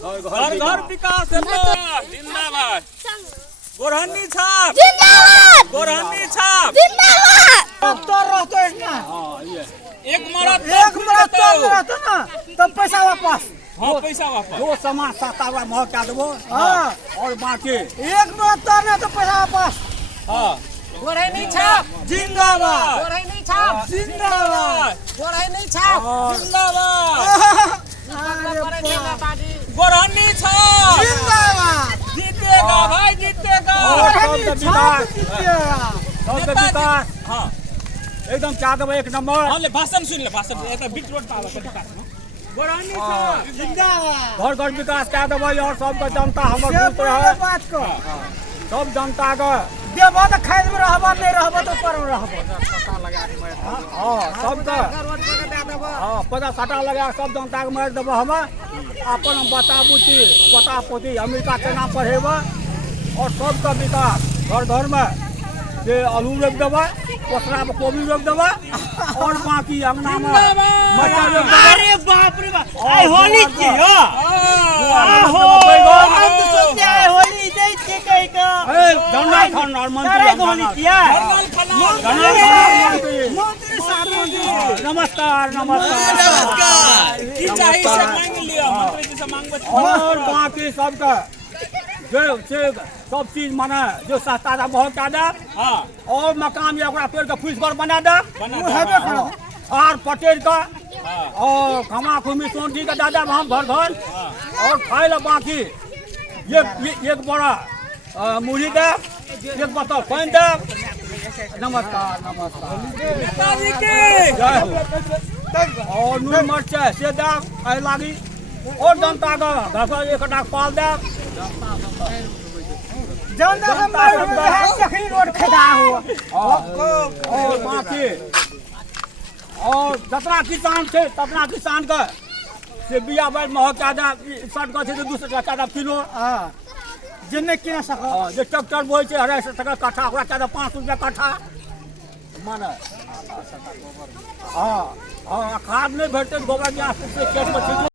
घर घर विकास जिंदाबाद। गोरहनी छाप जिंदाबाद। गोरहनी छाप जिंदाबाद। तो रहते ना एक मरद तो रहते ना तब पैसा वापस। हाँ पैसा वापस। जो सामान सस्ता महंगा क्या देवो हाँ और बाकी एक मिनट तो नहीं तो पैसा वापस। हाँ गोरहनी छाप जिंदाबाद गोरहनी छाप जिंदाबाद गोरहनी छाप जिंदाबाद। गोरहनी छाप जिंदाबाद जीतेगा भाई जीतेगा। सबका विकास हाँ एकदम क्या देवो एक नंबर। हाँ ले भाषण सुन ले भाषण एक बीट रोड पे गोरहनी छाप जिंदाबाद घर घर विकास क्या देवो और सबका जनता हमर दूत रहे बात को सब जनता का देबो तो खाद में रहबो नहीं रहबो तो पर रहबो। हाँ सबका हाँ 50-60 लगा सब जनता के मार देवो हम अपन बता बुची पोता पोती अमेरिका केना पढ़ेबो और सबका विकास घर घर में जे आलू रोप देबो पोखरा में कोबी रोप देबो और बाकी अंगना में मटर रोप देबो। अरे बाप रे बाप आई होली की हो आहो हम तो सोचते हैं होली दे के कहीं का धन्ना खान और सारे होली मंत्री किया मंत्री मंत्री साहब नमस्कार नमस्कार की चाहिए से मांग लियो मंत्री जी से मांगबे। और बाकी सबका जो से सब चीज माने जो सस्ता दाम बहुत ज्यादा हाँ और मकान या ओकरा पेड़ के फूस घर बना दे बना और पटेल का और खमा खुमी सोनठी का दादा हम घर घर और खाए ला बाकी ये एक बड़ा मुढ़ी दे एक बोतल पानी दे। नमस्कार नमस्कार नेताजी की जय हो। और नून मिर्चा से दे आई लागी और जनता का घर एक कटा पाल दे। जनता का मार सखी रोड खड़ा हुआ और बाकी और जितना किसान थे ततना किसान का से बिया बैल महक ज्यादा सट का 200 टका किलो। हां जिन्ने किन सको जे ट्रैक्टर बोल छै 250 टका कट्ठा ओकरा ज्यादा 500 रुपया कट्ठा माने। हाँ हाँ खाद नहीं भेटते गोबर गैस से खेत में